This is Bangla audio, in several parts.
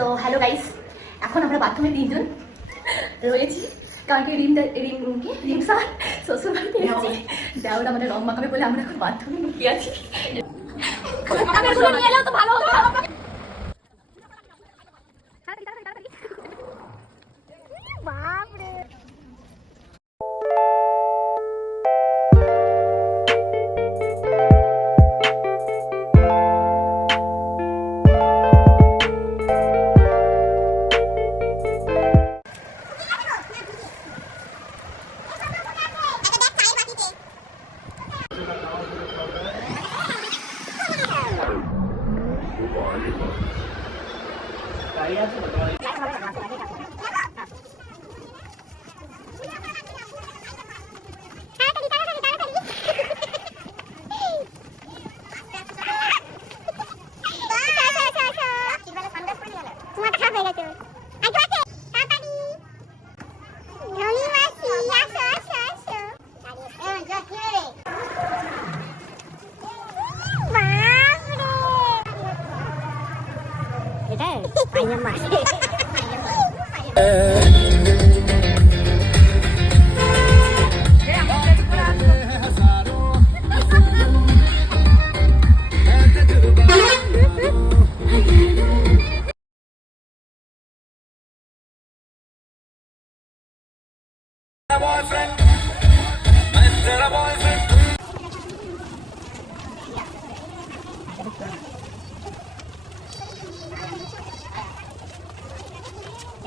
সো হ্যালো গাইস, এখন আমরা বাথরুমে তিনজন রয়েছি কারণ কি রিম স্যার শ্বশুর বাড়িতে এসেছি। দেওয়ার আমাদের রং মাখাবে বলে আমরা এখন বাথরুমে লুকিয়ে আছি। নিয়ে এলেও তো ভালো হতো।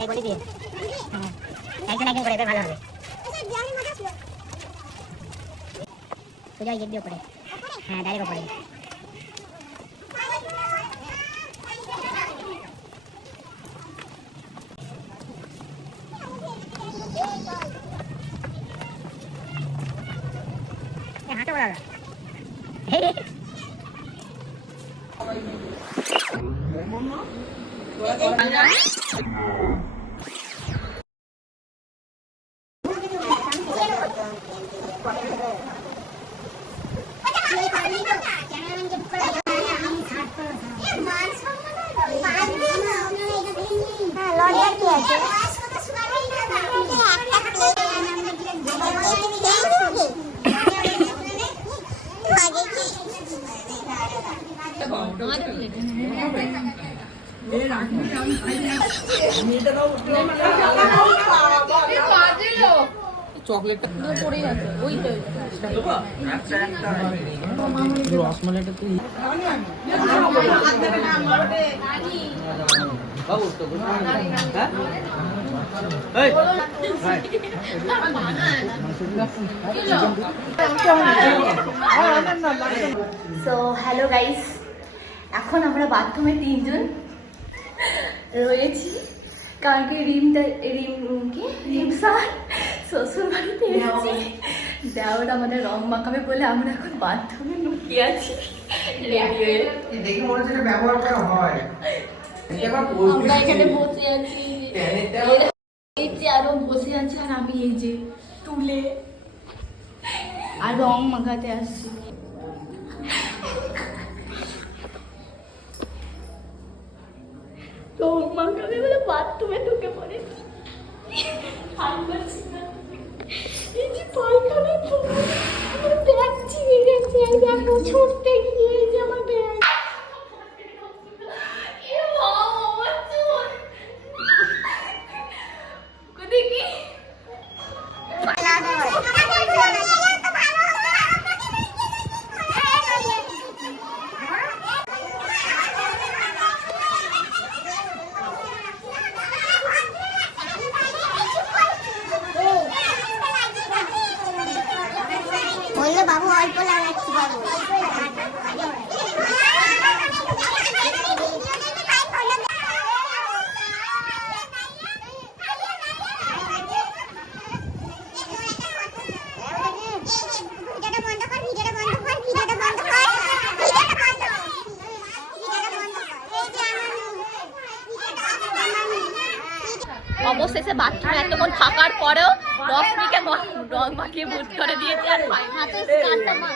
বলে দিয়ে একজন একজন করে ভালো হবে। সোজা গেট দিয়ে উপরে, হ্যাঁ ডাইরেক্ট উপরে। হাঁটা বলা চকলেটটা পড়ে আছে ওই রসমালাইটা তুই সো হ্যালো গাইস, এখন আমরা বাথরুমে তিনজন রয়েছি কারণ কি রিম স্যার শ্বশুর বাড়িতে এসেছি। দেওয়ার আমাদের রং মাখাবে বলে আমরা এখন বাথরুমে লুকিয়ে আছি। আমরা এখানে বসে আছি, এই চেয়ারও বসে আছি, আর আমি এই যে তুলে আর রং মাখাতে আসছি। রং মাখাবে বলে বাথরুমে ঢুকে পড়েছি। এই যে পায়খানা ব্যাগ ছিঁড়ে গেছে, দেখো ছুটতে গিয়ে যে আমার ব্যাগ। দেখি বাবু অল্প লাগাচ্ছি বাবু। অবশেষে বাথরুমে এতক্ষণ থাকার পরেও রশ্মিকে রং মাখিয়ে বুট করে দিয়েছে আর হাতে স্টারটা মার।